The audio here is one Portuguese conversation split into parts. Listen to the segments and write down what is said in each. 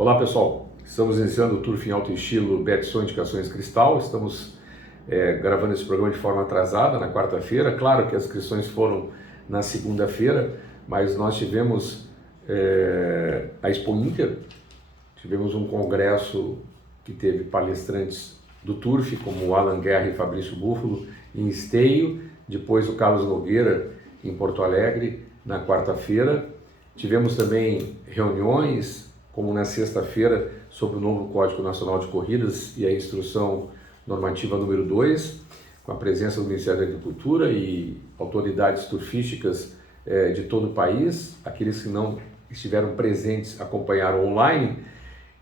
Olá pessoal, estamos iniciando o Turf em Alto Estilo Betson Indicações Cristal. Estamos gravando esse programa de forma atrasada na quarta-feira. Claro que as inscrições foram na segunda-feira, mas nós tivemos a Expo Inter, tivemos um congresso que teve palestrantes do Turf, como o Alan Guerra e Fabrício Búfalo, em Esteio, depois o Carlos Nogueira em Porto Alegre na quarta-feira. Tivemos também reuniões, como na sexta-feira, sobre o novo Código Nacional de Corridas e a instrução normativa número 2, com a presença do Ministério da Agricultura e autoridades turfísticas de todo o país. Aqueles que não estiveram presentes acompanharam online.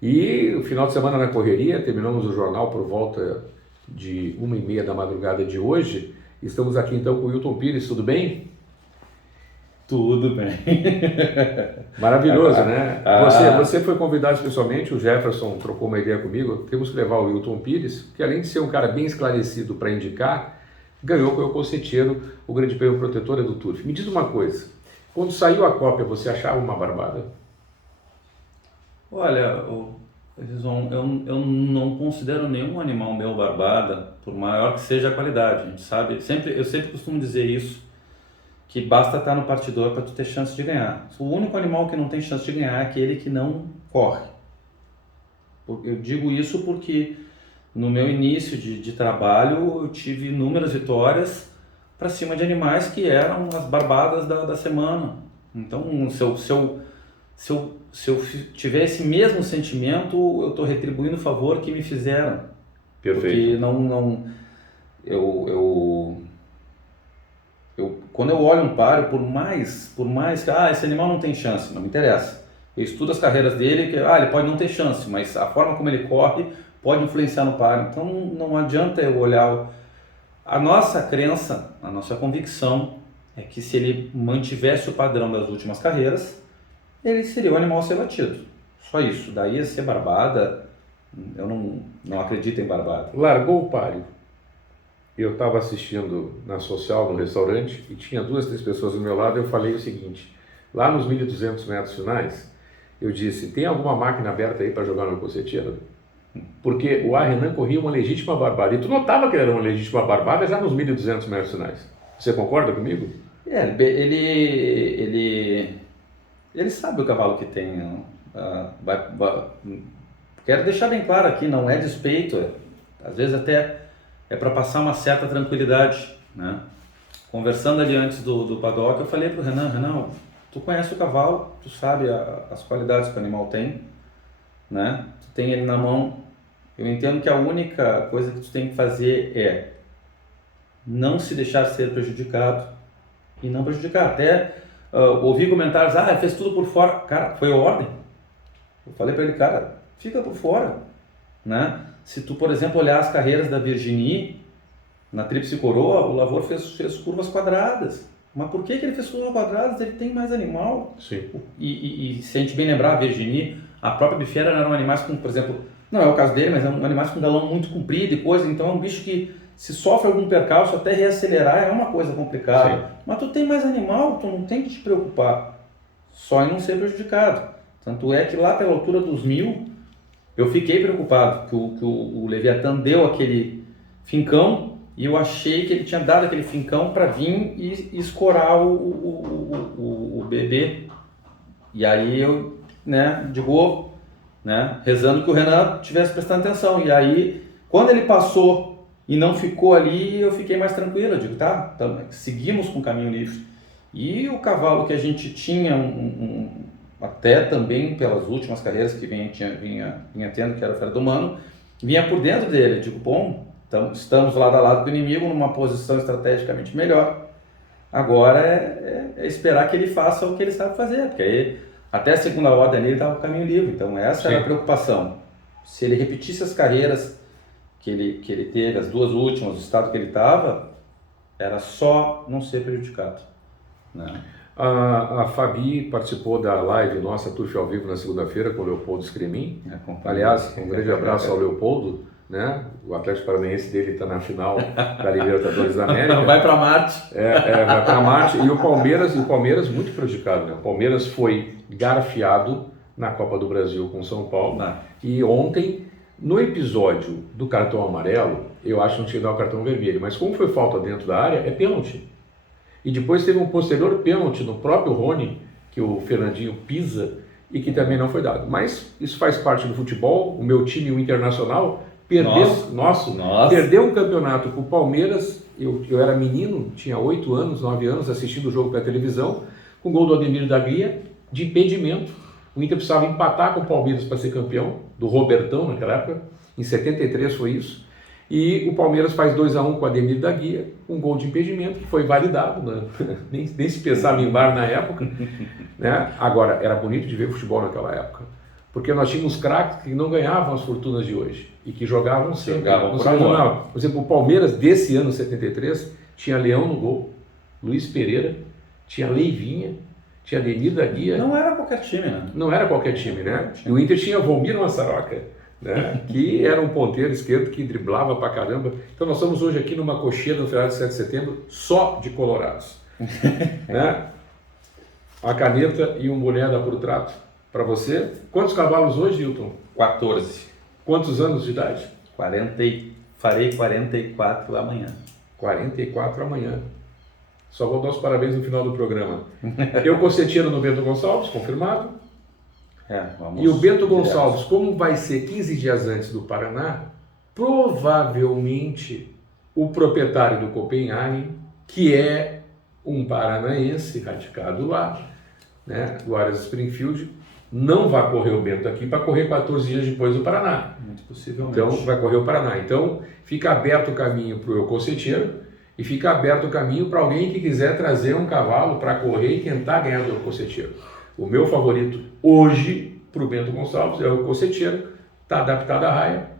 E o final de semana na correria, terminamos o jornal por volta de 1h30 da madrugada de hoje. Estamos aqui então com o Wilton Pires, tudo bem? Tudo bem. Maravilhoso, né? Você foi convidado especialmente, o Jefferson trocou uma ideia comigo, temos que levar o Wilton Pires, que além de ser um cara bem esclarecido para indicar, ganhou com o Coceteiro o Grande Prêmio Protetora do Turf. Me diz uma coisa, quando saiu a cópia, você achava uma barbada? Olha, eu não considero nenhum animal meu barbada, por maior que seja a qualidade. A gente sabe, eu sempre costumo dizer isso, que basta estar no partidor para tu ter chance de ganhar. O único animal que não tem chance de ganhar é aquele que não corre. Eu digo isso porque no meu início de trabalho eu tive inúmeras vitórias para cima de animais que eram as barbadas da semana. Então, se eu tiver esse mesmo sentimento, eu estou retribuindo o favor que me fizeram. Perfeito. Porque quando eu olho um páreo, por mais que esse animal não tem chance, não me interessa. Eu estudo as carreiras dele, ele pode não ter chance, mas a forma como ele corre pode influenciar no páreo. Então não adianta eu olhar. A nossa crença, a nossa convicção é que se ele mantivesse o padrão das últimas carreiras, ele seria o animal a ser batido. Só isso. Daí a ser barbada, eu não acredito em barbada. Largou o páreo. Eu estava assistindo na Social, no restaurante, e tinha 2, 3 pessoas do meu lado. Eu falei o seguinte: lá nos 1.200 metros finais, eu disse, tem alguma máquina aberta aí para jogar no Coceteiro? Porque o Renan corria uma legítima barbada, e tu notava que ele era uma legítima barbada já nos 1.200 metros finais. Você concorda comigo? Ele sabe o cavalo que tem. Quero deixar bem claro aqui, não é despeito, às vezes até é para passar uma certa tranquilidade, né? Conversando ali antes do paddock, eu falei para o Renan, tu conhece o cavalo, tu sabe as qualidades que o animal tem, né? Tu tem ele na mão. Eu entendo que a única coisa que tu tem que fazer é não se deixar ser prejudicado e não prejudicar. Até ouvi comentários, ele fez tudo por fora. Cara, foi ordem. Eu falei para ele, cara, fica por fora, né? Se tu, por exemplo, olhar as carreiras da Virginie, na Tríplice Coroa, o Lavor fez curvas quadradas. Mas por que ele fez curvas quadradas? Ele tem mais animal. Sim. E se a gente bem lembrar, a Virginie, a própria Bifiera eram animais com, por exemplo, não é o caso dele, mas eram animais com galão muito comprido e coisa. Então é um bicho que, se sofre algum percalço, até reacelerar é uma coisa complicada. Sim. Mas tu tem mais animal, tu não tem que te preocupar. Só em não ser prejudicado. Tanto é que lá pela altura dos 1.000, eu fiquei preocupado que o Leviatã deu aquele fincão e eu achei que ele tinha dado aquele fincão para vir e escorar o bebê. E aí eu, rezando que o Renan tivesse prestando atenção. E aí, quando ele passou e não ficou ali, eu fiquei mais tranquilo. Eu digo, tá, seguimos com o caminho livre. E o cavalo que a gente tinha até também pelas últimas carreiras que vinha tendo, que era o Fredo Mano, vinha por dentro dele. Eu digo, bom, estamos lado a lado com o inimigo, numa posição estrategicamente melhor. Agora é esperar que ele faça o que ele sabe fazer, porque aí, até a segunda ordem ele estava com o caminho livre. Então essa era a preocupação. Se ele repetisse as carreiras que ele teve, as 2 últimas, o estado que ele estava, era só não ser prejudicado, né? A Fabi participou da live nossa Turf ao vivo na segunda-feira com o Leopoldo Scremin. Aliás, um grande abraço ao Leopoldo, né? O Atlético Paranaense dele está na final da Libertadores da América. Vai para Marte. Vai para Marte. E o Palmeiras muito prejudicado, né? O Palmeiras foi garfiado na Copa do Brasil com São Paulo. Não. E ontem, no episódio do cartão amarelo, eu acho que não tinha que dar o cartão vermelho, mas como foi falta dentro da área, é pênalti. E depois teve um posterior pênalti no próprio Rony, que o Fernandinho pisa, e que também não foi dado. Mas isso faz parte do futebol. O meu time, o Internacional, perdeu um campeonato com o Palmeiras. Eu era menino, tinha 8 anos, 9 anos, assistindo o jogo pela televisão, com o gol do Ademir da Guia, de impedimento. O Inter precisava empatar com o Palmeiras para ser campeão, do Robertão naquela época, em 73 foi isso. E o Palmeiras faz 2-1 com o Ademir da Guia, um gol de impedimento que foi validado, né? nem se pensava em VAR na época. Né? Agora, era bonito de ver futebol naquela época, porque nós tínhamos craques que não ganhavam as fortunas de hoje e que jogavam sempre. Por exemplo, o Palmeiras desse ano, 73, tinha Leão no gol, Luiz Pereira, tinha Leivinha, tinha Ademir da Guia. Não era qualquer time, né? Não era qualquer time, né? E o Inter tinha Volmir Massaroca, né? Que era um ponteiro esquerdo que driblava pra caramba. Então nós estamos hoje aqui numa cocheira no final de 7 de setembro só de colorados. Né? Uma caneta e um boné da Puro Trato para você. Quantos cavalos hoje, Hilton? 14. Quantos anos de idade? Farei 44 amanhã. 44 amanhã. Só vou dar os parabéns no final do programa. Eu coceteiro no Bento Gonçalves, confirmado. E o Bento Gonçalves, como vai ser 15 dias antes do Paraná, provavelmente o proprietário do Copenhagen, que é um paranaense radicado lá, né, do Aras Springfield, não vai correr o Bento aqui para correr 14 dias depois do Paraná. Muito possivelmente. Então vai correr o Paraná. Então fica aberto o caminho para o Coceteiro e fica aberto o caminho para alguém que quiser trazer um cavalo para correr e tentar ganhar do Coceteiro. O meu favorito hoje para o Bento Gonçalves é o Coceteiro, está adaptado à raia,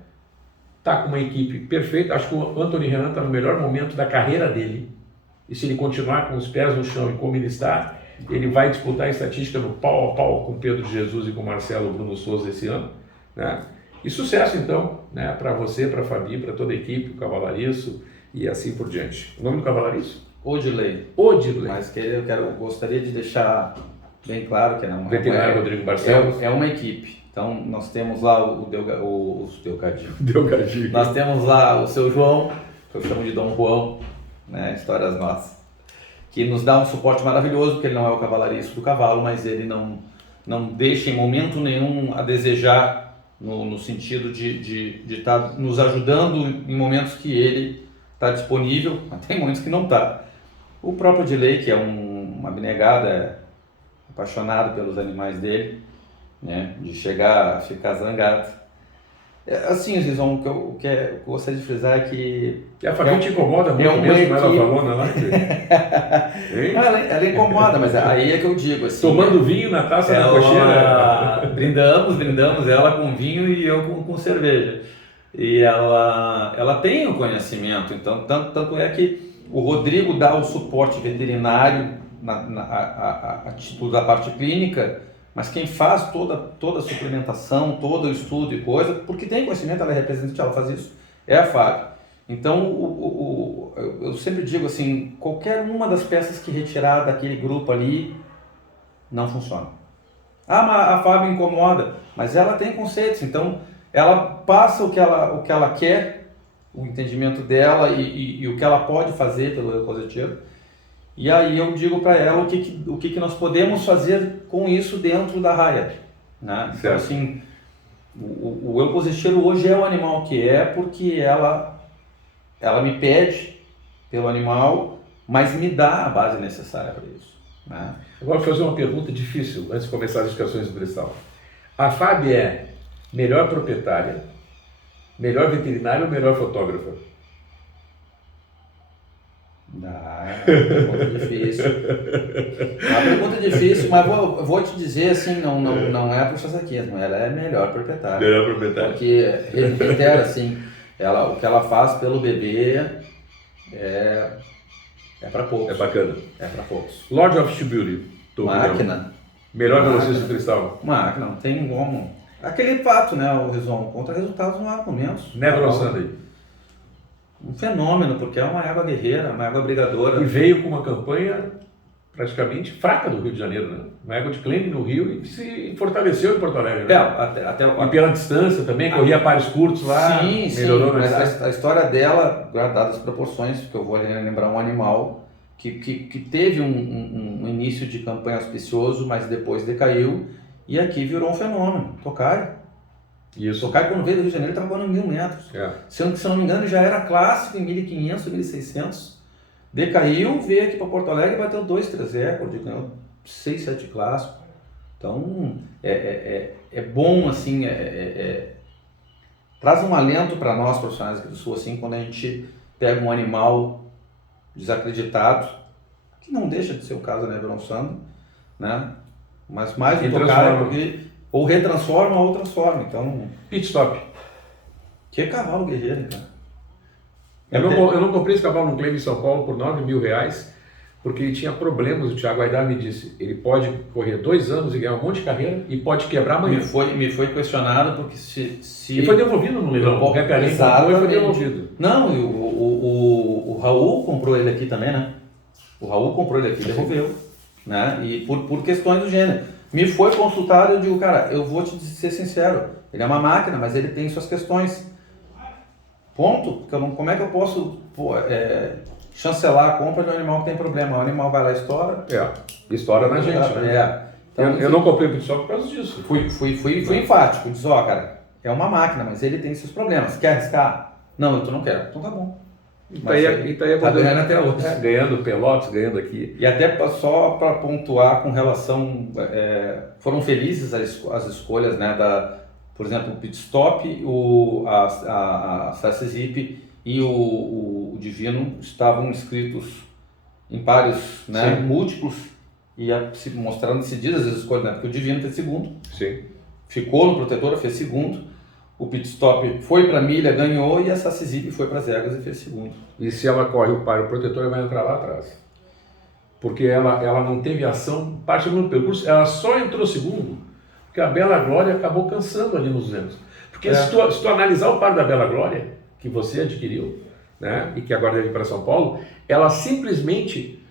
está com uma equipe perfeita. Acho que o Anthony Renan está no melhor momento da carreira dele. E se ele continuar com os pés no chão e como ele está, ele vai disputar a estatística no pau a pau com Pedro Jesus e com Marcelo Bruno Souza esse ano. Né? E sucesso então, né, para você, para a Fabi, para toda a equipe, o Cavalariço e assim por diante. O nome do Cavalariço? Odilei. Mas gostaria de deixar bem claro que não Veterinário Rodrigo Barcelos. É uma equipe. Então nós temos lá o Delgadinho. Delgadinho. Nós temos lá o seu João, que eu chamo de Dom João, né, histórias nossas, que nos dá um suporte maravilhoso, porque ele não é o cavalariço do cavalo, mas ele não deixa em momento nenhum a desejar no sentido de estar nos ajudando em momentos que ele está disponível, mas tem momentos que não está. O próprio Odilei, que é uma abnegada, apaixonado pelos animais dele, né, de chegar a ficar zangado. Assim, Zizon, o que eu gostaria de frisar é que... A Fabi te incomoda muito mesmo, ela falou na live? Ela incomoda, mas aí é que eu digo assim... Tomando vinho na taça da cocheira? Brindamos ela com vinho e eu com cerveja. E ela tem o conhecimento, então tanto é que o Rodrigo dá o suporte veterinário a título da parte clínica, mas quem faz toda a suplementação, todo o estudo e coisa, porque tem conhecimento, ela é representante, ela faz isso, é a Fábio. Então, eu sempre digo assim, qualquer uma das peças que retirar daquele grupo ali, não funciona. Mas a Fábio incomoda, mas ela tem conceitos, então ela passa o que ela quer, o entendimento dela e o que ela pode fazer pelo Coceteiro. E aí eu digo para ela o que nós podemos fazer com isso dentro da raia. Né? Então, assim, o Eu Coceteiro hoje é o animal que é, porque ela me pede pelo animal, mas me dá a base necessária para isso. Né? Agora vou fazer uma pergunta difícil, antes de começar as discussões do cristal. A Fábio é melhor proprietária, melhor veterinária ou melhor fotógrafa? É uma pergunta difícil. Uma pergunta difícil, mas vou te dizer assim, não é puxa-saquismo, ela é melhor proprietária. Melhor proprietária. Porque, reitero assim, o que ela faz pelo bebê é para poucos. É bacana. É para poucos. Lord of Beauty. Máquina. Melhor velocista do cristal. Máquina, não tem como. Aquele fato, né, o Rizon, contra resultados não há argumentos. Never on Sunday. Um fenômeno, porque é uma égua guerreira, uma égua brigadora. E veio com uma campanha praticamente fraca do Rio de Janeiro, né? Uma égua de Klein no Rio e se fortaleceu em Porto Alegre, né? E pela distância também, corria pares curtos lá, melhorou na distância. Mas a história dela, guardada as proporções, porque eu vou lembrar um animal que teve um início de campanha auspicioso, mas depois decaiu, e aqui virou um fenômeno, Tokai. Isso. Tokai, quando veio do Rio de Janeiro, estava voando 1.000 metros. Sendo que, se não me engano, já era clássico em 1.500, 1.600. Decaiu, veio aqui para Porto Alegre e bateu 2, 3 recordes, ganhou 6, 7 clássicos. Então, é bom, assim, traz um alento para nós, profissionais aqui do Sul, assim, quando a gente pega um animal desacreditado, que não deixa de ser o caso, né, Veronsando, né? Mas mais do Tokai, porque ou retransforma ou transforma. Então, pit stop. Que cavalo guerreiro, cara. Eu não comprei esse cavalo no Klein em São Paulo por R$9.000, porque ele tinha problemas. O Thiago Aidar me disse, ele pode correr 2 anos e ganhar um monte de carreira e pode quebrar amanhã. Me foi questionado porque se... E foi devolvido no leilão. O Recarim comprou e foi devolvido. Não, e o Raul comprou ele aqui também, né? O Raul comprou ele aqui e devolveu. Né? E por questões do gênero. Me foi consultado e eu digo, cara, eu vou te ser sincero, ele é uma máquina, mas ele tem suas questões. Ponto. Porque como é que eu posso chancelar a compra de um animal que tem problema? O animal vai lá e estoura. Estoura na gente, né? Então, eu não comprei o pit stop por causa disso. Fui enfático, disse, cara, é uma máquina, mas ele tem seus problemas. Quer arriscar? Não, eu não quero. Então tá bom. Tá ganhando até hoje. Ganhando Pelotas, ganhando aqui. E até só para pontuar com relação... foram felizes as escolhas, né? Por exemplo, o pit stop, a Sassy Zip e o Divino estavam inscritos em pares, né, múltiplos, e se mostrando decididas as escolhas, né? Porque o Divino fez segundo. Sim. Ficou no Protetora, fez segundo. O pit stop foi para a milha, ganhou, e a Sassy Zip foi para as Egas e fez segundo. E se ela corre o par, o Protetora vai entrar lá atrás. Porque ela não teve ação, parte do percurso, ela só entrou segundo, porque a Bela Glória acabou cansando ali nos 200. Porque se tu analisar o par da Bela Glória, que você adquiriu, né, e que agora deve ir para São Paulo, ela simplesmente,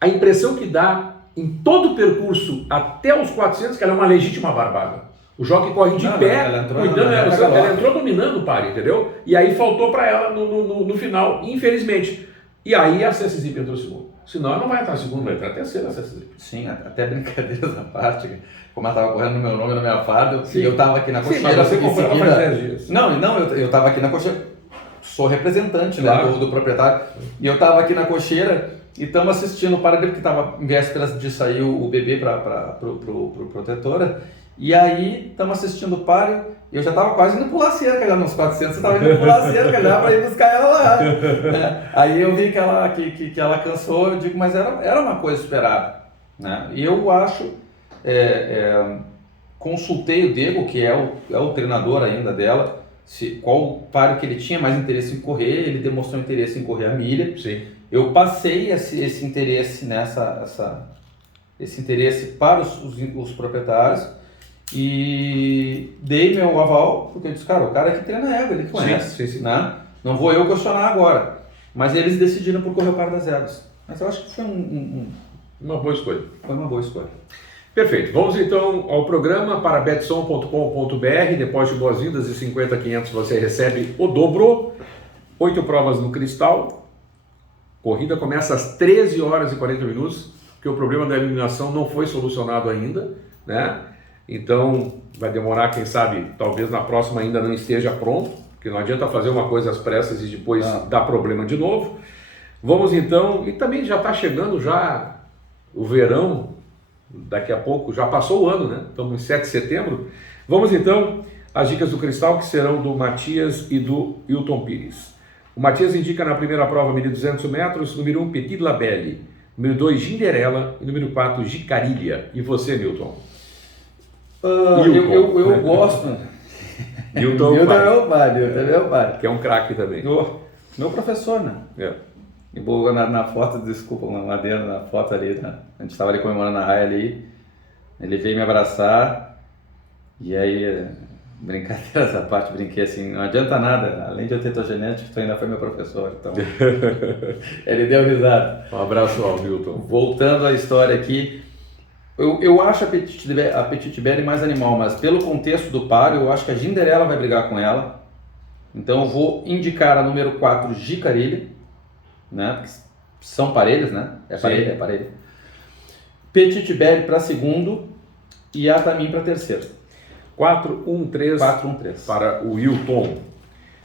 a impressão que dá em todo o percurso até os 400, que ela é uma legítima barbada. O jockey corre de pé, cuidando, ela entrou dominando o par, entendeu? E aí faltou para ela no final, infelizmente. E aí a Sassy Zip entrou segundo. Senão ela não vai entrar segundo, vai entrar terceira a Sassy Zip. Sim, até brincadeiras à parte, como ela estava correndo no meu nome, na minha farda, eu estava aqui na cocheira. Sim, mas você comprou ela faz 10 dias. Não, eu estava aqui na cocheira, sou representante, né, do proprietário, e eu estava aqui na cocheira e estamos assistindo o par dele, porque estava em vésperas de sair o bebê para pro Protetora. E aí, estamos assistindo o páreo, e eu já estava quase indo pular cerca já nos 400, você estava indo pular cerca já para ir buscar ela lá. Né? Aí eu vi que ela cansou, eu digo, mas era uma coisa esperada. Né? E eu acho, consultei o Diego, que é o treinador ainda dela, qual páreo que ele tinha mais interesse em correr, ele demonstrou interesse em correr a milha. Sim. Eu passei esse interesse esse interesse para os proprietários, e dei meu aval, porque eu disse, cara, o cara que treina égua, ele conhece, sim. Né? Não vou eu questionar agora. Mas eles decidiram por correr o par das éguas. Mas eu acho que foi uma boa escolha. Foi uma boa escolha. Perfeito. Vamos então ao programa para betson.com.br. Depois de boas-vindas e 50.500 você recebe o dobro. 8 provas no cristal. Corrida começa às 13 horas e 40 minutos, porque o problema da eliminação não foi solucionado ainda, né? Então vai demorar, quem sabe, talvez na próxima ainda não esteja pronto, porque não adianta fazer uma coisa às pressas e depois dar problema de novo. Vamos então, e também já está chegando já o verão, daqui a pouco, já passou o ano, né? Estamos em 7 de setembro. Vamos então às dicas do cristal, que serão do Matias e do Hilton Pires. O Matias indica na primeira prova 1.200 metros, número 1, Petit Labelle, número 2, Ginderella e número 4, Gicarilha. E você, Milton? Eu gosto. Hilton é meu pai. Que é um craque também. Meu professor, né? E na foto, desculpa, uma adenda na foto ali, né? A gente estava ali comemorando a raia ali, ele veio me abraçar, e aí Brincadeiras à parte, brinquei assim, não adianta nada, além de eu ter tua genética, tu ainda foi meu professor, então ele deu risada. Um abraço ao Milton. Voltando à história aqui, eu acho a Petite Belle mais animal, mas pelo contexto do páreo, eu acho que a Ginderella vai brigar com ela, então eu vou indicar a número 4, Jicarilha, né, porque são parelhas, né, é parelha. Petite Belle para segundo e a Tamin para terceiro. 4-1-3 4-1-3 para o Wilton.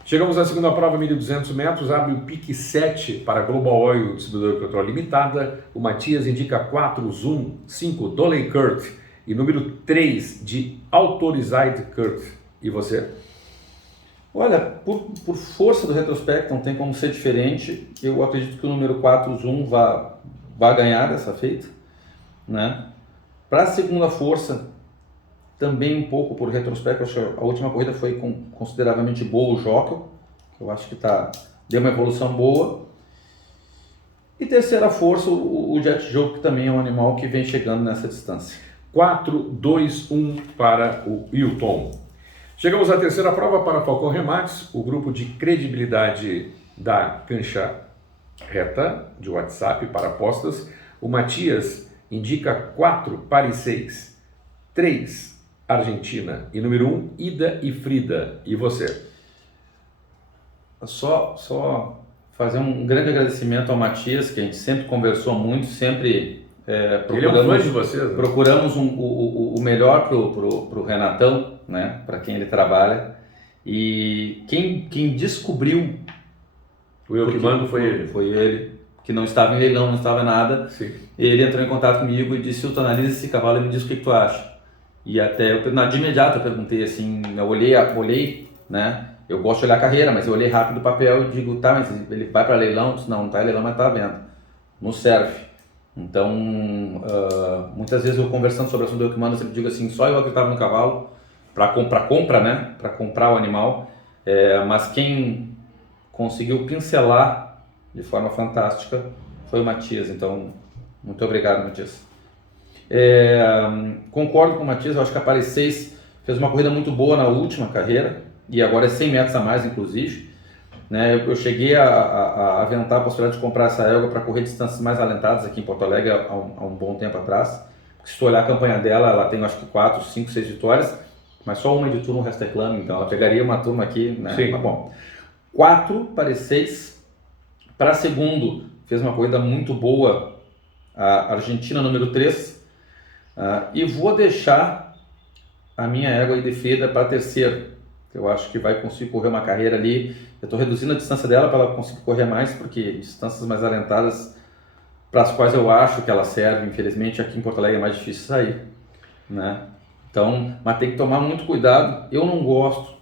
Chegamos à segunda prova, 1.200 metros, abre o pique 7 para Global Oil, distribuidor de petróleo limitada. O Matias indica 4, Zoom, 5, Dolly Kurt e número 3 de Autorized Kurt. E você? Olha, por força do retrospecto, não tem como ser diferente. Eu acredito que o número 4, Zoom, vai ganhar dessa feita, né? Para a segunda força, também um pouco por retrospecto, acho que a última corrida foi consideravelmente boa o Jockey, eu acho que deu uma evolução boa. E terceira força, o Jet Joke, que também é um animal que vem chegando nessa distância. 4-2-1 para o Wilton. Chegamos à terceira prova para Falcão Remates, o grupo de credibilidade da cancha reta de WhatsApp para apostas. O Matias indica 4, Paris 6, 3, Argentina e número 1, Ida e Frida. E você? Só fazer um grande agradecimento ao Matias, que a gente sempre conversou muito, sempre Ele é um fã de vocês, né? Procuramos o melhor pro Renatão, né? Para quem ele trabalha. E quem descobriu o eu que mando foi ele. Foi ele, que não estava em leilão, não estava em nada. Sim. Ele entrou em contato comigo e disse: "Tu analisa esse cavalo e me diz o que tu acha." E até de imediato eu perguntei assim, eu olhei, né? Eu gosto de olhar a carreira, mas eu olhei rápido o papel e digo: "Tá, mas ele vai para leilão?" Eu disse: "Não tá em leilão, mas tá à venda no Surf." Então, muitas vezes eu conversando sobre o assunto do eu que mando, eu sempre digo assim: só eu acreditava no cavalo para compra, né? Para comprar o animal, mas quem conseguiu pincelar de forma fantástica foi o Matias. Então, muito obrigado, Matias. Concordo com o Matias, eu acho que a Paris 6 fez uma corrida muito boa na última carreira e agora é 100 metros a mais, inclusive, né? Eu cheguei a aventar a possibilidade de comprar essa égua para correr distâncias mais alentadas aqui em Porto Alegre há um bom tempo atrás. Se tu olhar a campanha dela, ela tem acho que 4, 5, 6 vitórias, mas só uma de turno, o resto é clame, então ela pegaria uma turma aqui, né? Sim. Mas bom, 4 para 6, para segundo fez uma corrida muito boa a Argentina, número 3, e vou deixar a minha égua de Frida para terceiro, que eu acho que vai conseguir correr uma carreira ali. Eu estou reduzindo a distância dela para ela conseguir correr mais, porque distâncias mais alentadas para as quais eu acho que ela serve, infelizmente aqui em Porto Alegre é mais difícil sair, né? Então, mas tem que tomar muito cuidado. Eu não gosto,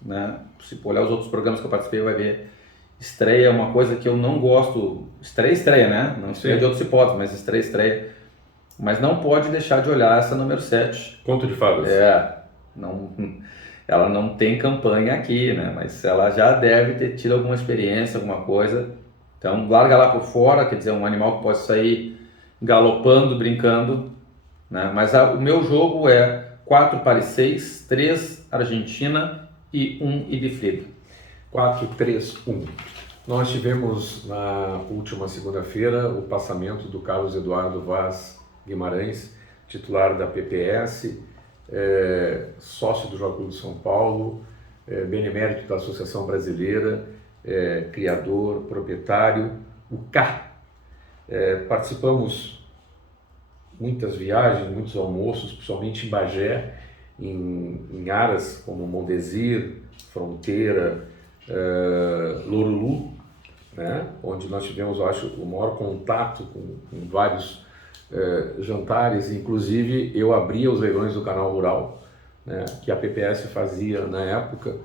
né? Se olhar os outros programas que eu participei, vai ver. Estreia é uma coisa que eu não gosto. Estreia, né? Não estreia de outros hipóteses, mas estreia. Mas não pode deixar de olhar essa número 7. Conto de fadas. Ela não tem campanha aqui, né? Mas ela já deve ter tido alguma experiência, alguma coisa. Então, larga lá por fora, quer dizer, um animal que pode sair galopando, brincando, né? Mas o meu jogo é 4 Paris 6, 3 Argentina e 1 Idifrida. 4-3-1. Nós tivemos na última segunda-feira o passamento do Carlos Eduardo Vaz Guimarães, titular da PPS, sócio do Jockey Clube de São Paulo, benemérito da Associação Brasileira, criador, proprietário, o K. Participamos muitas viagens, muitos almoços, principalmente em Bagé, em áreas como Mondesir, Fronteira, Lorulu, né? Onde nós tivemos, eu acho, o maior contato com vários jantares. Inclusive eu abria os leilões do Canal Rural, né, que a PPS fazia na época,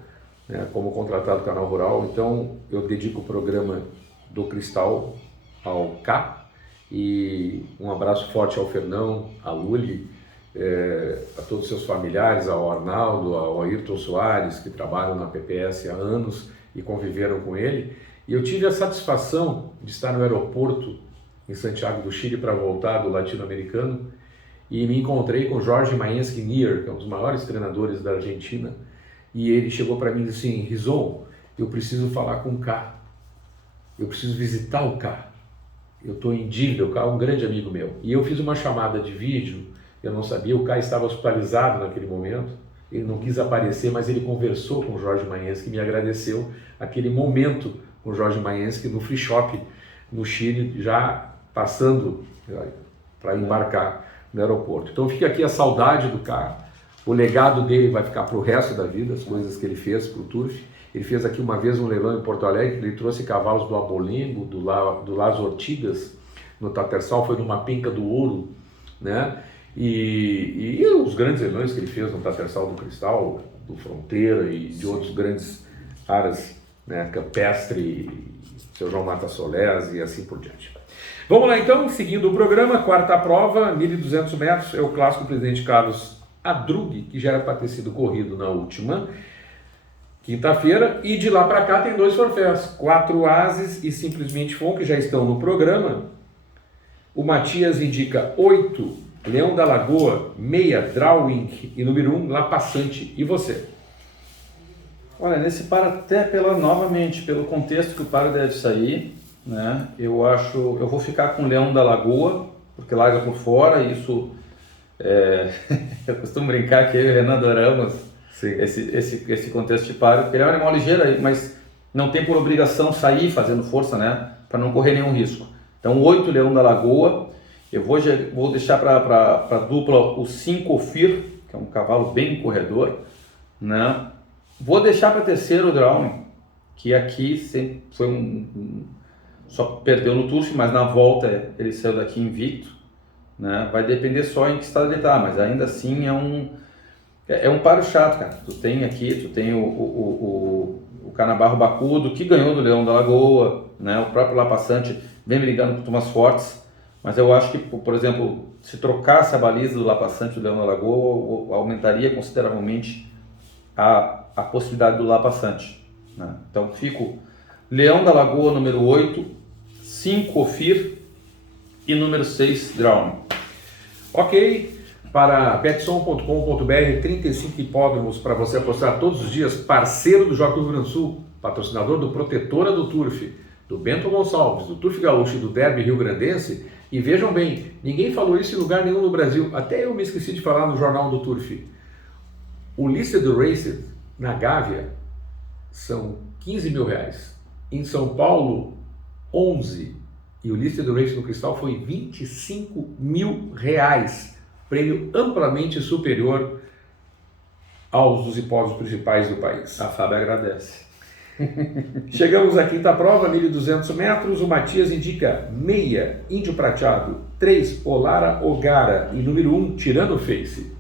né, como contratado do Canal Rural. Então eu dedico o programa do Cristal ao K, e um abraço forte ao Fernão, a Luli, a todos os seus familiares, ao Arnaldo, ao Ayrton Soares, que trabalham na PPS há anos e conviveram com ele. E eu tive a satisfação de estar no aeroporto em Santiago do Chile para voltar do latino-americano e me encontrei com Jorge Maenski Nier, que é um dos maiores treinadores da Argentina, e ele chegou para mim e disse assim: Rizon, eu preciso falar com o K, eu preciso visitar o K, eu estou em dívida, o K é um grande amigo meu. E eu fiz uma chamada de vídeo, eu não sabia, o K estava hospitalizado naquele momento, ele não quis aparecer, mas ele conversou com o Jorge Maenski e me agradeceu aquele momento com o Jorge Maenski no free shop no Chile, já passando para embarcar no aeroporto. Então fica aqui a saudade do K, o legado dele vai ficar para o resto da vida, as coisas que ele fez para o Turf. Ele fez aqui uma vez um leilão em Porto Alegre, ele trouxe cavalos do Abolengo, do Las Ortigas, no Tatersal, foi numa Penca do Ouro, né? E os grandes leilões que ele fez no Tatersal do Cristal, do Fronteira e de outros grandes áreas, né, Campestre, seu João Mata Solés e assim por diante. Vamos lá então, seguindo o programa, quarta prova, 1.200 metros, é o clássico Presidente Carlos Adrughi, que já era para ter sido corrido na última quinta-feira, e de lá para cá tem 2 forfés, 4 Ases e Simplesmente Fon, que já estão no programa. O Matias indica 8, Leão da Lagoa, 6, Drawing e número 1, La Passante. E você? Olha, nesse par até novamente, pelo contexto que o par deve sair, né? Eu vou ficar com o Leão da Lagoa, porque larga por fora, e isso eu costumo brincar que eu e o Renan adoramos esse contexto de par, porque ele é um animal ligeiro, mas não tem por obrigação sair fazendo força, né? Para não correr nenhum risco. Então 8, Leão da Lagoa, eu vou deixar para a dupla o 5, Ofir, que é um cavalo bem corredor, né? Vou deixar para terceiro o Drawing, que aqui sempre foi só perdeu no Turf, mas na volta ele saiu daqui invicto, né? Vai depender só em que estado ele está, mas ainda assim é um paro chato, cara. Tu tem o Canabarro Bacudo, que ganhou do Leão da Lagoa, né? O próprio La Passante vem brigando com turmas fortes, mas eu acho que, por exemplo, se trocasse a baliza do La Passante e do Leão da Lagoa, aumentaria consideravelmente a possibilidade do La Passante, né? Então fico Leão da Lagoa número 8, 5 Ofir e número 6 Drown. Ok, para betson.com.br, 35 hipódromos para você apostar todos os dias, parceiro do Jockey Rio Grande do Sul, patrocinador do Protetora do Turf, do Bento Gonçalves, do Turf Gaúcho e do Derby Rio Grandense. E vejam bem, ninguém falou isso em lugar nenhum no Brasil, até eu me esqueci de falar no Jornal do Turf. O Listed Raced na Gávea são 15 mil reais, em São Paulo 11, e o Listed Raced no Cristal foi 25 mil reais, prêmio amplamente superior aos dos hipódromos principais do país. A Fábio agradece. Chegamos à quinta prova, 1.200 metros, o Matias indica 6, Índio Prateado, 3, Olara Ogara e número 1, Tirano Face.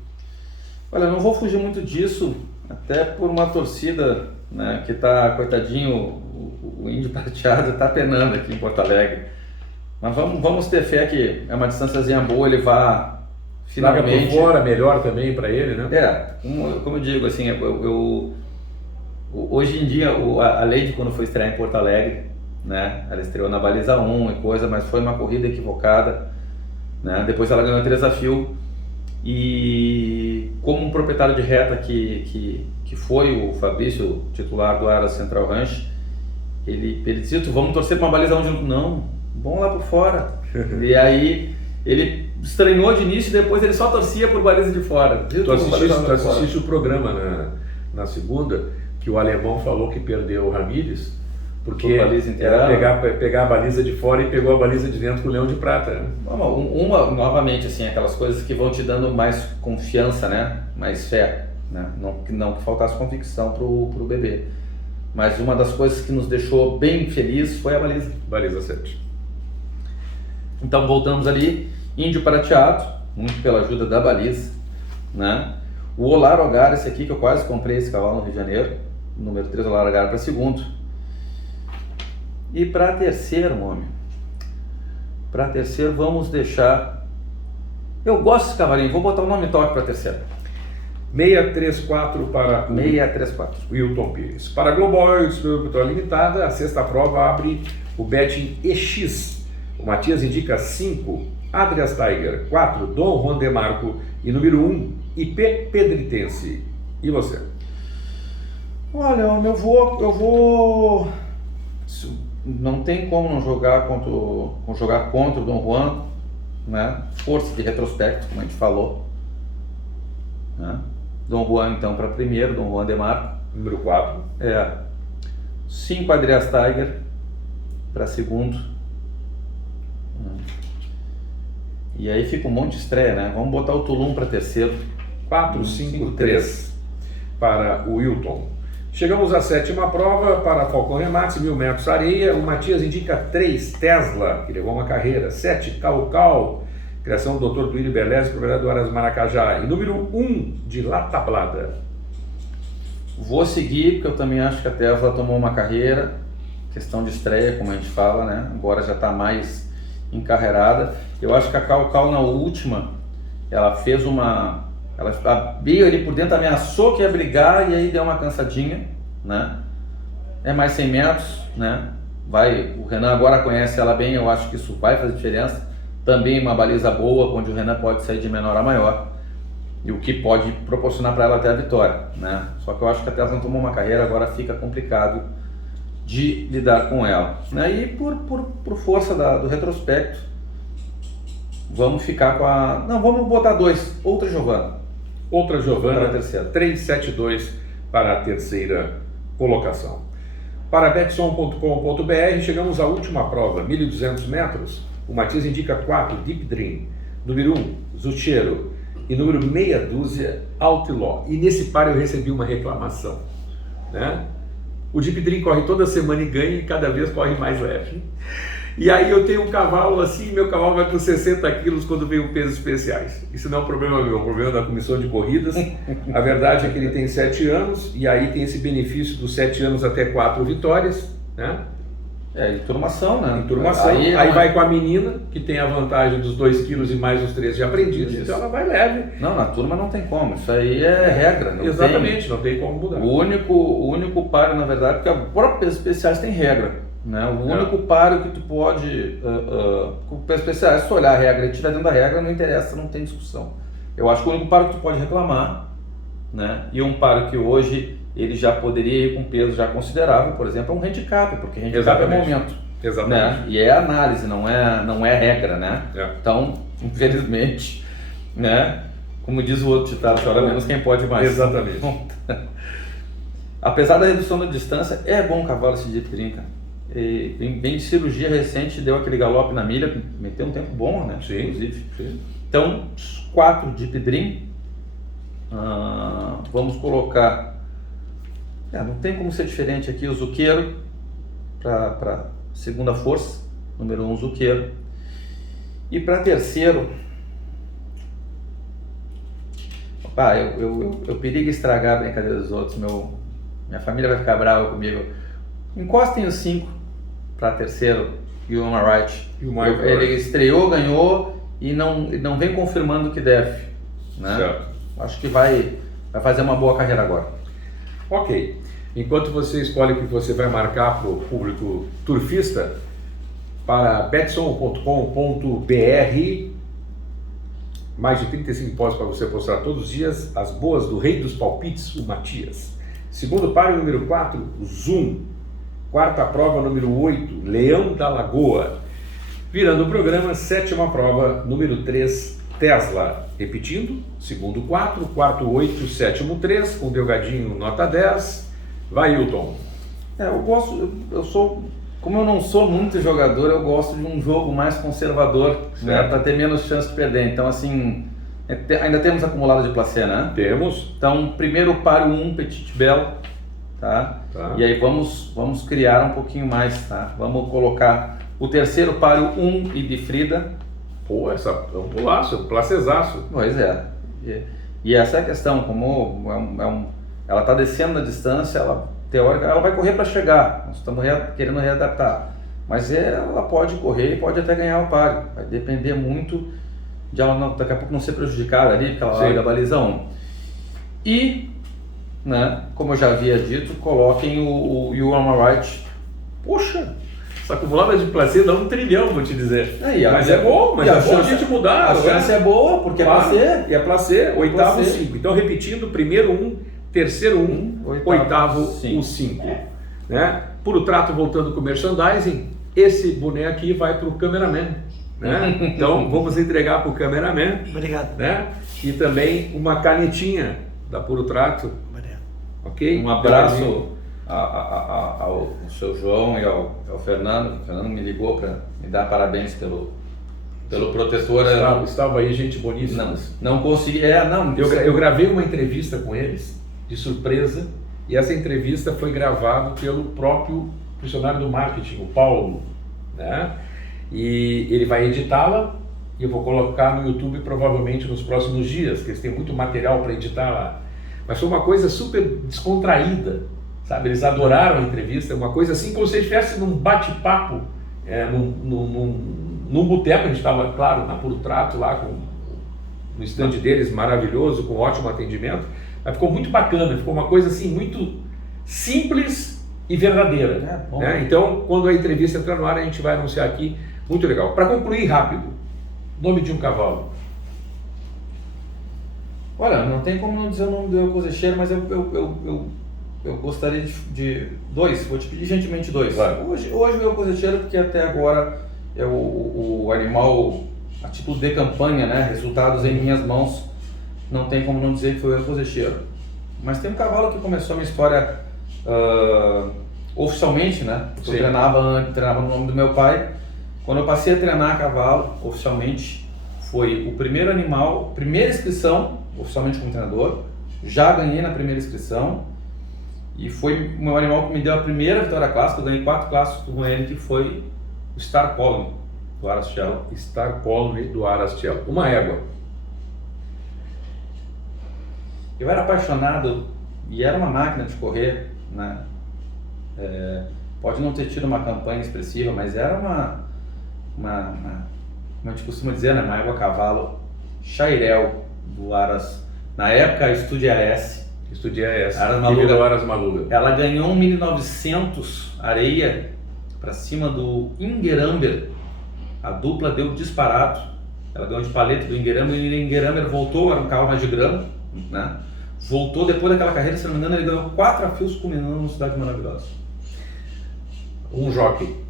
Olha, eu não vou fugir muito disso, até por uma torcida, né, que tá, coitadinho, o Índio Prateado tá penando aqui em Porto Alegre. Mas vamos ter fé que é uma distânciazinha boa, ele vai finalmente... Larga por fora, melhor também para ele, né? Como eu digo, assim, hoje em dia, a Lady, quando foi estrear em Porto Alegre, né, ela estreou na baliza 1 e coisa, mas foi uma corrida equivocada, né? Depois ela ganhou 3 a fio. E como um proprietário de reta que foi o Fabrício, titular do Aras Central Ranch, ele disse: vamos torcer para uma baliza onde não, vamos lá por fora. E aí ele estranhou de início e depois ele só torcia por baliza de fora. Tu assististe o programa na segunda, que o alemão falou que perdeu o Ramírez, porque era pegar a baliza de fora e pegou a baliza de dentro com o Leão de Prata. Né? Novamente, assim, aquelas coisas que vão te dando mais confiança, né? Mais fé, né? Não que faltasse convicção pro bebê. Mas uma das coisas que nos deixou bem feliz foi a baliza. Baliza 7. Então voltamos ali, Índio Prateado, muito pela ajuda da baliza, né? O Olar Ogara, esse aqui que eu quase comprei esse cavalo no Rio de Janeiro, número 3 Olar Ogara para segundo. E para terceiro, homem, vamos deixar... Eu gosto desse cavalinho, vou botar o nome toque para terceiro. 634 para 634. Wilton Pires. Para a Global Oil Distribuidora Limitada, a sexta prova abre o betting EX. O Matias indica 5, Adrias Tiger. 4, Dom Juan de Marco. E número 1, IP Pedritense. E você? Olha, eu vou... Não tem como não jogar contra o Dom Juan, né? Força de retrospecto, como a gente falou, né? Dom Juan então para primeiro, Dom Juan de Marco. Número 4. 5 Adrias Tiger para segundo. E aí fica um monte de estreia, né? Vamos botar o Tulum para terceiro. 4, 5, 3 para o Wilton. Chegamos à 7ª prova para Falcão Remates, 1000 metros areia. O Matias indica 3, Tesla, que levou uma carreira. 7, Caucal, criação do Dr. Duílio Beleza, propriedade do Aras Maracajá. E número 1, de La Tablada. Vou seguir, porque eu também acho que a Tesla tomou uma carreira. Questão de estreia, como a gente fala, né? Agora já está mais encarreirada. Eu acho que a Caucal na última, ela fez uma... Ela veio ali por dentro, ameaçou que ia brigar e aí deu uma cansadinha, né? É mais 100 metros, né? O Renan agora conhece ela bem, eu acho que isso vai fazer diferença. Também uma baliza boa, onde o Renan pode sair de menor a maior. E o que pode proporcionar para ela até a vitória, né? Só que eu acho que a Tesla não tomou uma carreira, agora fica complicado de lidar com ela. E por força do retrospecto, vamos ficar com a... Não, vamos botar 2, outra Giovana. Outra Giovana, para a terceira. 372 para a terceira colocação. Para betson.com.br, chegamos à última prova, 1.200 metros. O Matias indica 4, Deep Dream. Número 1, Zucchero. E número meia dúzia, Outlaw. E nesse par eu recebi uma reclamação, né? O Deep Dream corre toda semana e ganha, e cada vez corre mais leve. E aí eu tenho um cavalo assim, meu cavalo vai com 60 quilos quando vem o pesos especiais. Isso não é um problema meu, é um problema da comissão de corridas. A verdade é que ele tem 7 anos, e aí tem esse benefício dos 7 anos até 4 vitórias, né? Enturmação, né? Enturmação. Aí vai com a menina, que tem a vantagem dos 2 quilos e mais os 3 de aprendiz. Isso. Então ela vai leve. Não, na turma não tem como, isso aí é regra. Não tem como mudar. O único páreo, na verdade, porque a própria pesos especiais tem regra. Né? O único páreo que tu pode, com pesos especiais, se tu olhar a regra e estiver dentro da regra, não interessa, não tem discussão. Eu acho que o único páreo que tu pode reclamar, né? E um páreo que hoje ele já poderia ir com peso já considerável, por exemplo, é um handicap, porque handicap é momento. Exatamente. Né? E é análise, não é regra, né? Então, infelizmente, né? Como diz o outro ditado, chora menos quem pode mais. Exatamente. Apesar da redução da distância, é bom o cavalo esse Deep Dream, cara. Vem de cirurgia recente, deu aquele galope na milha, meteu um tempo bom, né? Sim, inclusive. Sim. Então, 4 Deep Dream. Vamos colocar... não tem como ser diferente aqui, o Zucchero para segunda força, número 1 Zucchero. E para terceiro... eu perigo estragar a brincadeira dos outros, minha família vai ficar brava comigo. Encostem os 5 para terceiro, Human Right. Ele estreou, ganhou e não vem confirmando que deve, né? Certo. Acho que vai fazer uma boa carreira agora. Ok. Enquanto você escolhe o que você vai marcar para o público turfista, para betson.com.br, mais de 35 hipóteses para você postar todos os dias, as boas do rei dos palpites, o Matias. Segundo páreo, número 4, Zoom. Quarta prova, número 8, Leão da Lagoa. Virando o programa, 7ª prova, número 3, Tesla. Repetindo, segundo 4, quarto 8, sétimo 3, com Delgadinho nota 10. Vai, Hilton. Como eu não sou muito jogador, eu gosto de um jogo mais conservador, né, para ter menos chance de perder. Então, assim, ainda temos acumulado de placê, né? Temos. Então, primeiro páreo 1, Petit Belo. Tá? E aí vamos criar um pouquinho mais, tá? Vamos colocar o terceiro páreo 1 e de Frida. Pô, essa é um pulaço, um placezaço. Pois é. E essa é a questão, como ela está descendo na distância, teórica, ela vai correr para chegar. Nós estamos querendo readaptar. Mas ela pode correr e pode até ganhar o páreo. Vai depender muito de ela daqui a pouco não ser prejudicada ali, porque ela larga a baliza 1. E, né, como eu já havia dito, coloquem o You Are My Right. Poxa, Essa acumulada de placê dá 1 trilhão, vou te dizer. Mas é bom a gente mudar. A chance é boa, porque é placê. E é placê, oitavo, 5. Então, repetindo, primeiro 1, terceiro 1, oitavo o 5. Né? Puro Trato, voltando com o merchandising, esse boné aqui vai para o cameraman. Né? Então, vamos entregar para o cameraman. Obrigado. Né? E também uma canetinha da Puro Trato. Obrigado. Ok? Um abraço ao seu João e ao Fernando. O Fernando me ligou para me dar parabéns pelo protetor. Estava aí, gente boníssima. Não consegui. Eu gravei uma entrevista com eles, de surpresa, e essa entrevista foi gravada pelo próprio funcionário do marketing, o Paulo. Né? E ele vai editá-la e eu vou colocar no YouTube provavelmente nos próximos dias, porque eles têm muito material para editar lá. Mas foi uma coisa super descontraída, sabe? Eles adoraram a entrevista, uma coisa assim como se estivesse num bate-papo, num boteco. A gente estava, claro, na Puro Trato, lá no stand deles, maravilhoso, com ótimo atendimento. Mas ficou muito bacana, ficou uma coisa assim muito simples e verdadeira. Né? Então, quando a entrevista entrar no ar, a gente vai anunciar aqui. Muito legal. Para concluir rápido, nome de um cavalo. Olha, não tem como não dizer o nome do Eucozecheiro, mas eu gostaria de dois, vou te pedir gentilmente dois. Claro. Hoje o Eucozecheiro, porque até agora é o animal a título de campanha, né? Resultados em minhas mãos, não tem como não dizer que foi o Eucozecheiro. Mas tem um cavalo que começou a minha história oficialmente, né? Eu treinava no nome do meu pai. Quando eu passei a treinar cavalo oficialmente, foi o primeiro animal, primeira inscrição, oficialmente como treinador. Já ganhei na primeira inscrição e foi o meu animal que me deu a primeira vitória clássica. Eu ganhei 4 clássicos com ele, que foi o Star Colony do Arastiel. Star Colony do Arastiel, uma égua. Eu era apaixonado e era uma máquina de correr, né? Pode não ter tido uma campanha expressiva, mas era como a gente costuma dizer, né? Uma égua cavalo Chairel do Aras, na época Estúdio AS. Estúdio AS, que virou Aras Maluga. Ela ganhou um 1900 areia para cima do Ingeramber. A dupla deu disparado. Ela ganhou de paleta do Ingeramber e o Ingeramber voltou, era um carro mais de grama, né? Voltou depois daquela carreira, se não me engano, ele ganhou 4 afios culminando no Cidade Maravilhosa. Um jockey.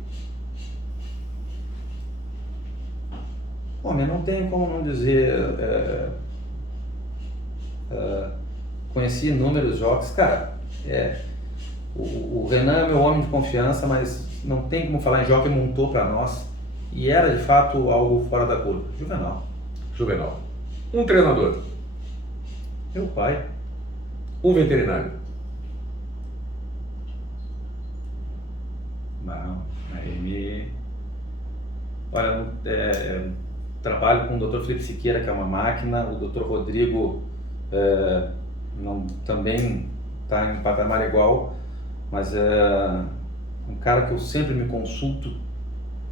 Homem, não tem como não dizer. Conheci inúmeros jockeys, cara. O Renan é meu homem de confiança, mas não tem como falar em jockey, montou para nós e era de fato algo fora da curva. Juvenal. Um treinador. Meu pai. Um veterinário. Não, olha, trabalho com o Dr. Felipe Siqueira, que é uma máquina. O Dr. Rodrigo também está em patamar igual, mas é um cara que eu sempre me consulto,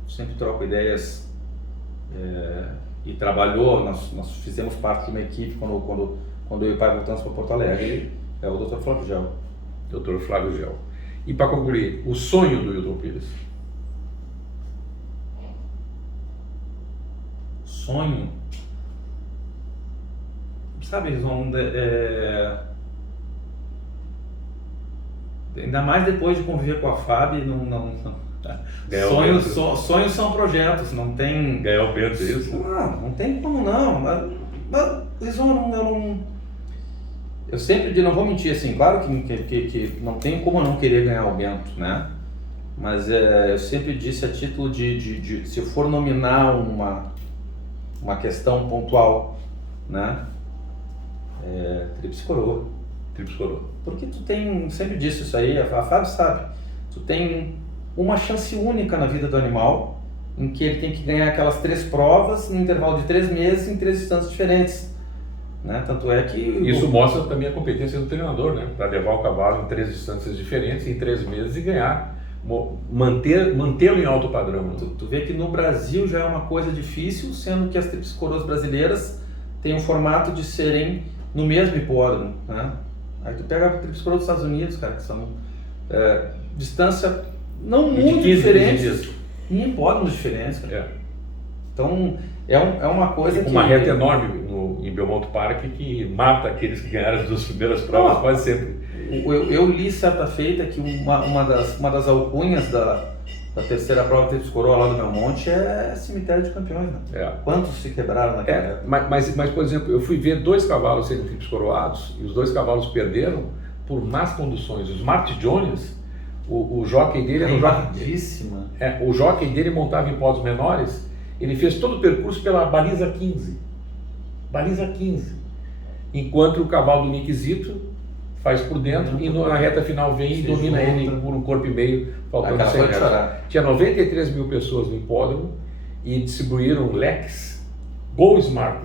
sempre troco ideias, e trabalhou. Nós fizemos parte de uma equipe quando eu e o pai voltamos para Porto Alegre. É o Dr. Flávio Gel. Dr. Flávio Gel. E para concluir, o sonho do Hilton Pires? Sonho? Sabe, João, ainda mais depois de conviver com a Fábio, sonhos são projetos, não tem... Ganhar o Pedro, isso? Não tem como não. Mas eu sempre não vou mentir assim, claro que não tem como eu não querer ganhar o Bento, né? Mas eu sempre disse a título de se eu for nominar uma questão pontual, né? Tríplice Coroa. Tríplice Coroa. Porque tu tem, sempre disse isso aí, a Fábio sabe, tu tem uma chance única na vida do animal, em que ele tem que ganhar aquelas 3 provas no intervalo de 3 meses em 3 distâncias diferentes. Né? Tanto é que... Isso mostra também a competência do treinador, né? Para levar o cavalo em 3 distâncias diferentes em 3 meses e ganhar, mantê-lo em alto padrão. Tu vê que no Brasil já é uma coisa difícil, sendo que as Tríplices Coroas brasileiras têm o formato de serem no mesmo hipódromo, né? Aí tu pega a Tríplice Coroa dos Estados Unidos, cara, que são distância não E de muito 15 diferentes, em hipódromos diferentes, cara. É. Então, é uma coisa que... Uma reta enorme em Belmont Park que mata aqueles que ganharam as duas primeiras provas quase sempre. Eu li certa feita que uma das alcunhas da terceira prova Tríplice Coroa lá do Belmonte é cemitério de campeões, né? É. Quantos se quebraram naquela época? Mas, por exemplo, eu fui ver 2 cavalos serem tríplicos coroados e os 2 cavalos perderam por más conduções. O Smart Jones, o jockey dele era o jockey dele montava em pódios menores, ele fez todo o percurso pela baliza 15. Baliza 15. Enquanto o cavalo do Nick Zito faz por dentro e na reta final vem e domina ele por um corpo e meio, faltando 100 metros. Tinha 93 mil pessoas no hipódromo e distribuíram leques, Go Smart,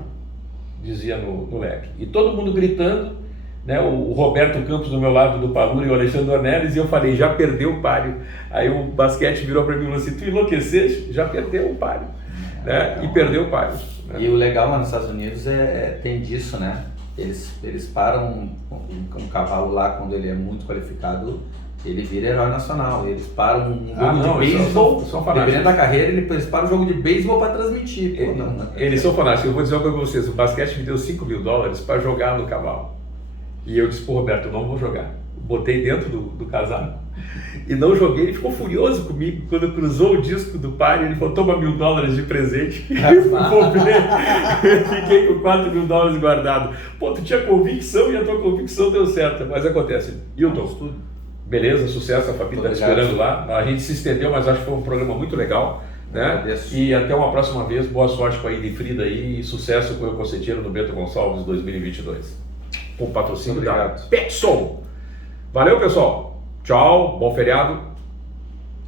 dizia no leque. E todo mundo gritando, né? O Roberto Campos do meu lado do Palura e o Alexandre Ornelis, e eu falei, já perdeu o páreo. Aí o basquete virou para mim e falou assim, tu enlouqueceste? Já perdeu o páreo. Né? E perdeu o páreo. Né? E o legal lá nos Estados Unidos tem disso, né? Eles param um cavalo lá quando ele é muito qualificado, ele vira herói nacional. Eles param um jogo de beisebol, dependendo da carreira, eles param um jogo de beisebol para transmitir. Eles são fanáticos. Eu vou dizer uma coisa para vocês: o basquete me deu $5 mil para jogar no cavalo. E eu disse pro Roberto, não vou jogar. Botei dentro do casaco e não joguei. Ele ficou furioso comigo quando cruzou o disco do páreo. Ele falou, toma $1.000 de presente. Fiquei com $4 mil guardado. Pô, tu tinha convicção e a tua convicção deu certo. Mas acontece. Hilton, beleza, sucesso, a família está esperando lá. A gente se estendeu, mas acho que foi um programa muito legal. Né? E até uma próxima vez. Boa sorte com a Ida e Frida aí e sucesso com o Conceiteiro no Bento Gonçalves 2022. Com patrocínio da Petson. Valeu, pessoal. Tchau, bom feriado.